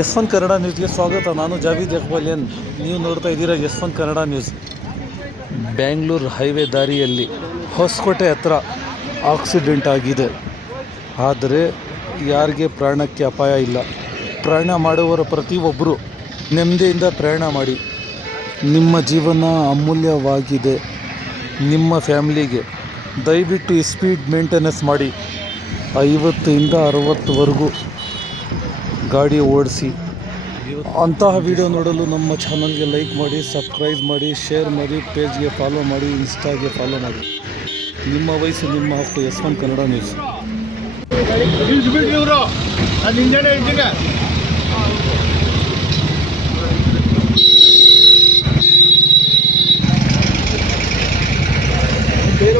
S one Kannada ನ್ಯೂಸ್ಗೆ ಸ್ವಾಗತ. ನಾನು ಜಾವೀದ್ ಎನ್. ನೀವು ನೋಡ್ತಾ ಇದ್ದೀರಾ S one Kannada news. Bangalore highway ದಾರಿಯಲ್ಲಿ ಹೊಸಕೋಟೆ ಹತ್ರ ಆಕ್ಸಿಡೆಂಟ್ ಆಗಿದೆ. ಆದರೆ ಯಾರಿಗೆ ಪ್ರಾಣಕ್ಕೆ ಅಪಾಯ ಇಲ್ಲ. ಪ್ರಯಾಣ ಮಾಡುವವರ ಪ್ರತಿಯೊಬ್ಬರು ನೆಮ್ಮದಿಯಿಂದ ಪ್ರಯಾಣ ಮಾಡಿ. ನಿಮ್ಮ ಜೀವನ ಅಮೂಲ್ಯವಾಗಿದೆ. ನಿಮ್ಮ ಫ್ಯಾಮಿಲಿಗೆ ದಯವಿಟ್ಟು ಸ್ಪೀಡ್ ಮೇಂಟೆನೆನ್ಸ್ ಮಾಡಿ. ಐವತ್ತರಿಂದ ಅರವತ್ತುವರೆಗೂ ಗಾಡಿ ಓಡಿಸಿ. ಅಂತಹ ವಿಡಿಯೋ ನೋಡಲು ನಮ್ಮ ಚಾನಲ್ಗೆ ಲೈಕ್ ಮಾಡಿ ಸಬ್ಸ್ಕ್ರೈಬ್ ಮಾಡಿ ಶೇರ್ ಮಾಡಿ ಪೇಜ್ಗೆ ಫಾಲೋ ಮಾಡಿ ಇನ್ಸ್ಟಾಗೆ ಫಾಲೋ ಮಾಡಿ. ನಿಮ್ಮ ವಯಸ್ಸು ನಿಮ್ಮ ಹಕ್ಕು ಎಸ್ ಒನ್ ಕನ್ನಡ ನ್ಯೂಸ್ ಬೇರೆ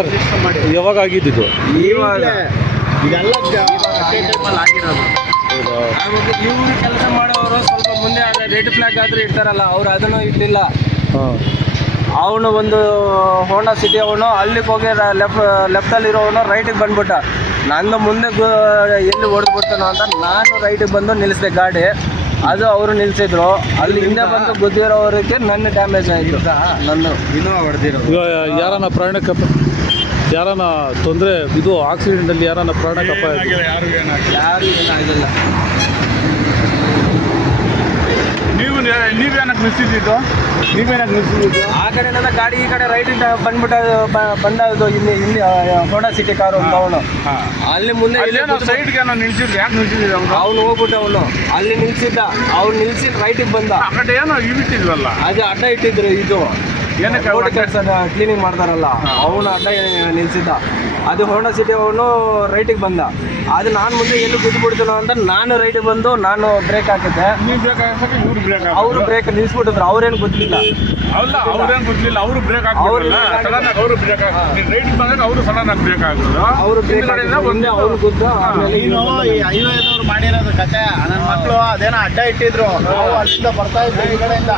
ಸರ್ ಯಾವಾಗ ಆಗಿದ್ದು ಇವಾಗ ಇದೆಲ್ಲ ಆಗಿರೋದು. ಇವ್ರು ಕೆಲಸ ಮಾಡೋರು ಸ್ವಲ್ಪ ಮುಂದೆ ಅದೇ ರೆಡ್ ಫ್ಲಾಗ್ ಆದ್ರೆ ಇರ್ತಾರಲ್ಲ ಅವ್ರು ಅದನ್ನು ಇಟ್ಟಿಲ್ಲ. ಅವನು ಒಂದು ಹೋಂಡಾ ಸಿಟಿ ಅವನು ಅಲ್ಲಿಗೆ ಹೋಗಿ ಲೆಫ್ಟ್ ಅಲ್ಲಿ ಇರೋವನು ರೈಟಿಗೆ ಬಂದ್ಬಿಟ್ಟ. ನನ್ನ ಮುಂದೆ ಎಲ್ಲಿ ಹೊಡೆದ್ಬಿಡ್ತಾನೋ ಅಂತ ನಾನು ರೈಟಿಗೆ ಬಂದು ನಿಲ್ಲಿಸಿದೆ ಗಾಡಿ. ಅದು ಅವರು ನಿಲ್ಸಿದ್ರು. ಅಲ್ಲಿ ಹಿಂದೆ ಬಂದು ಗುದ್ದಿರೋರಿಗೆ ನನ್ನ ಡ್ಯಾಮೇಜ್ ಆಯಿತು. ನನ್ನ ಇನ್ನೂ ಹೊಡೆದಿರೋ ಯಾರನ್ನ ಪ್ರಾಣಕ್ಕೆ ಯಾರನ್ನ ತೊಂದರೆ ಇದು ಆಕ್ಸಿಡೆಂಟಲ್ಲಿ ಯಾರನ್ನ ಪ್ರಾಣ ಅಪಾಯ ಆಗಿದೆ? ಯಾರು ಏನಾಗಿಲ್ಲ ನೀವು ನೀವೇನಕ್ಕೆ ನಿಲ್ಸಿದ್ದು ನೀವೇನಕ್ಕೆ ನಿಲ್ಸಿದ್ದು ಆ ಕಡೆಯಿಂದ ಗಾಡಿ ಈ ಕಡೆ ರೈಟ್ ಇಂದ ಬ- ಬಂದ ಇದು ಇಲ್ಲಿ ಇಲ್ಲಿ ಹೋಂಡಾ ಸಿಟಿ ಕಾರು ಅವನು ಅಲ್ಲಿ ಮುಂದೆ ಅಲ್ಲೇನೋ ಸೈಡ್ಗೆ ಏನೋ ನಿಲ್ಸಿದ್ರು ಯಾಕೆ ನಿಲ್ಸಿದ್ರು ಅವನು? ಅವ್ನು ಹೋಗ್ಬಿಟ್ಟು ಅವನು. ಅಲ್ಲಿ ನಿಲ್ಸಿದ್ದ ಅವ್ನು ನಿಲ್ಸಿ ರೈಟಿಗೆ ಬಂದ. ಆ ಕಡೆ ಏನೋ ಇಟ್ಟಿದ್ವಲ್ಲ ಅದು ಅಡ್ಡ ಇಟ್ಟಿದ್ರು ಇದು. ಏನಕ್ಕೆ ರೋಡ್? ಕೆಲಸ ಕ್ಲೀನಿಂಗ್ ಮಾಡ್ತಾರಲ್ಲ ಅವನು ಅಡ್ಡ ನಿಲ್ಸಿದ್ದ ಅದು ಹೋಂಡಾ ಸಿಟಿ ಅವನು ರೈಟಿಗೆ ಬಂದ. ಅದು ನಾನು ಮುಂದೆ ಎಲ್ಲಿ ಬಿದ್ದುಬಿಡ್ತೀನೋ ಅಂತ ನಾನು ರೈಟಿಗೆ ಬಂದು ನಾನು ಬ್ರೇಕ್ ಹಾಕಿದ್ದೆ. ಅವರು ಬ್ರೇಕ್ ನಿಲ್ಸ್ಬಿಟ್ಟಿದ್ರು ಅವ್ರೇನು ಗೊತ್ತಿಲ್ಲ. ಅಲ್ಲ ಅವ್ರೇನು ಗೊತ್ತಿಲ್ಲ ಅವರು ಬ್ರೇಕ್ ಅವ್ರು ಅವರು ಬ್ರೇಕ್ ಹಾಕಿ ರೈಟ್ ಬಂದಾಗ ಅವರು ಸಡನ್ ಆಗಿ ಬ್ರೇಕ್ ಹಾಕಿದ್ರು. ಅವರು ಬ್ರೇಕ್ ಒಂದು ಅವ್ನು ನೀನು ಈ ಹೈವೇದವ್ರು ಮಾಡಿರೋದು ಕತೆ. ನನ್ನ ಮಕ್ಕಳು ಅದೇನೋ ಅಡ್ಡ ಇಟ್ಟಿದ್ರು. ನಾವು ಅಲ್ಲಿಂದ ಬರ್ತಾ ಇದ್ವಿ ಈ ಕಡೆಯಿಂದ.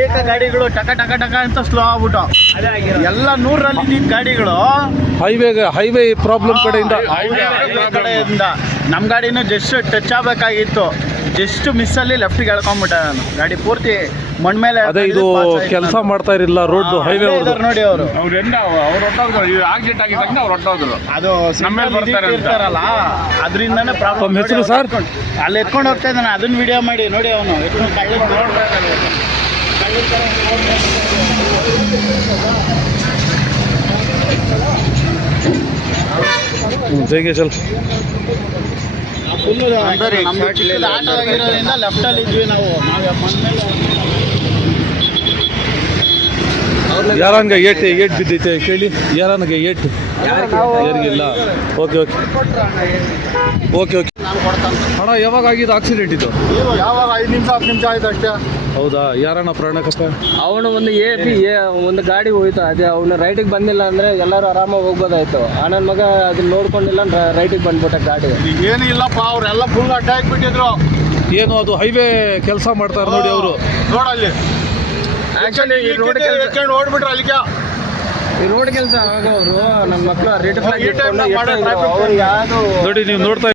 ಏಕ ಗಾಡಿಗಳು ಟಕ ಟಕ ಟಕ ಅಂತ ಸ್ಲೋ ಆಗ್ಬಿಟ್ಟು. ಎಲ್ಲ ನೂರಲ್ಲಿ ನಿಂತ ಗಾಡಿಗಳು. ಹೈವೇಗೆ ಹೈವೇ ಪ್ರಾಬ್ಲಮ್ ಕಡೆಯಿಂದ. ಕಡೆಯಿಂದ. ನಮ್ಮ ಗಾಡಿನೂ ಜಸ್ಟ್ ಟಚ್ ಆಗಬೇಕಾಗಿತ್ತು. ಜಸ್ಟ್ ಮಿಸ್ಸಲ್ಲಿ ಲೆಫ್ಟ್ಗೆ ಎಳ್ಕೊಂಬಿಟ್ಟೆ ನಾನು. ಗಾಡಿ ಪೂರ್ತಿ ಮಣ್ಣ ಮೇಲೆ ಅದೇ ಇದು ಕೆಲಸ ಮಾಡ್ತಾ ಇರಲಿಲ್ಲ ರೋಡ್ ಹೈವೇ ಅವರು ನೋಡಿ ಅವರು. ಅವ್ರು ಎಂದ ಅವ್ರು ಹೊಟ್ಟೋದ್ರು ಇದು ಆಕ್ಸಿಡೆಂಟ್ ಆಗಿದ್ದಾಗ ಅವ್ರು ಹೊಟ್ಟೋದ್ರು ಅದು ನಮ್ಮ ಮೇಲೆ ಬರ್ತಾರೆ ಅಂತ. ಇರ್ತಾರಲ್ಲ. ಅದರಿಂದನೇ ಪ್ರಾಬ್ಲಮ್ ತಮ್ಮ ಹೆಸರು ಸರ್? ಅಲ್ಲಿ ಎತ್ಕೊಂಡು ಹೋಗ್ತಾ ಇದ್ದಾನೆ. ಅದನ್ನ ವಿಡಿಯೋ ಮಾಡಿ ನೋಡಿ ಅವನು. ಎತ್ಕೊಂಡು ಕಳ್ಳಿ ಹೇಗೆ ಚಲ್ ಆಟೋ ಅಲ್ಲಿ ಇದ್ವಿ ನಾವು. ಯಾರಂಗ ಏಟ್ ಏಟ್ ಬಿದ್ದೈತೆ ಕೇಳಿ? ಯಾರನ್ಗೆ ಏಟ್? ಯಾರಿಗಿಲ್ಲ. Okay okay. Okay okay. ಹಣ ಯಾವಾಗ ಆಗಿದೆ ಆಕ್ಸಿಡೆಂಟ್ ಇದು? ಯಾವಾಗ? ಐದು ನಿಮಿಷ ಹತ್ತು ನಿಮಿಷ ಆಯ್ತು ಅಷ್ಟೇ. ಹೌದಾ? ಯಾರನ್ನ ಕಷ್ಟ ಅವನು ಒಂದು ಎ ಪಿ ಒಂದು ಗಾಡಿ ಹೋಯ್ತು. ಅದೇ ಅವನು ರೈಟಿಗೆ ಬಂದಿಲ್ಲ ಅಂದ್ರೆ ಎಲ್ಲರೂ ಆರಾಮಾಗಿ ಹೋಗ್ಬೋದಾಯ್ತು. ಆ ನನ್ನ ಮಗ ಅದನ್ನ ನೋಡ್ಕೊಂಡಿಲ್ಲ ರೈಟಿಗೆ ಬಂದ್ಬಿಟ್ಟ ಗಾಡಿ. ಏನು ಇಲ್ಲಪ್ಪ ಅವರೆಲ್ಲ ಫುಲ್ ಅಡ್ಡಾಕ್ ಬಿಟ್ಟಿದ್ರು ಏನು ಅದು ಹೈವೇ ಕೆಲಸ ಮಾಡ್ತಾರೆ ನೋಡಿ ಅವರು. ನೋಡಲ್ಲಿ. ಆಕ್ಚುಲಿ ಈ ರೋಡ್ ಕೆಲಸ ಎತ್ಕೊಂಡು ಓಡ್ಬಿಟ್ರು ಅಲ್ಲಿಗೆ. ರೋಡ್ ಕೆಲಸ ಆಗೋರು ನಮ್ಮ ಮಕ್ಕಳು ರೆಡ್ ಫ್ಲಾಗ್ ನೋಡಿ ನೀವು ನೋಡ್ತಾ